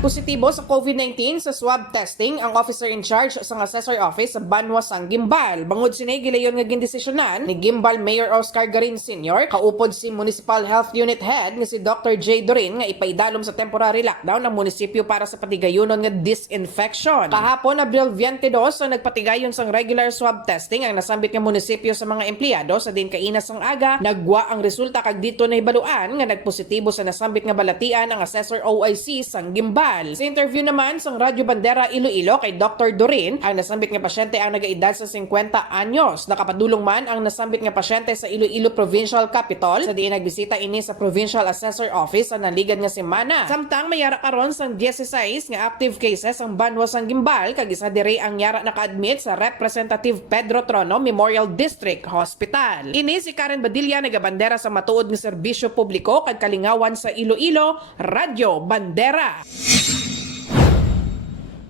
Nagpositibo sa COVID-19 sa swab testing ang officer in charge sa assessor office sa Banwa sang Gimbal. Bangod sini gilayon nga gindesisyonan ni Gimbal Mayor Oscar Garin Sr. kaupod si Municipal Health Unit Head nga si Dr. J. Dorin nga ipaidalom sa temporary lockdown ng munisipyo para sa patigayunon nga disinfection. Kahapon Abril 22 ang nagpatigayon sang regular swab testing ang nasambit nga munisipyo sa mga empleyado sa din kainas sang aga nagwa ang resulta kag dito na ibaluan nga nagpositibo sa nasambit nga balatian ang assessor OIC sang Gimbal. Sa interview naman sa Radyo Bandera Iloilo kay Dr. Dorin, ang nasambit nga pasyente ang nagaedad sa 50 anyos. Nakapadulong man ang nasambit nga pasyente sa Iloilo Provincial Capital sa diin nagbisita ini sa Provincial Assessor Office sa naligad nga semana. Samtang mayara karon sang 16 nga active cases ang Banwa sang Gimbal kag isa diri ang yara naka-admit sa Representative Pedro Trono Memorial District Hospital. Ini si Karen Badilla nagabandera sa matuod nga serbisyo publiko kag kalingawan sa Iloilo, Radyo Bandera.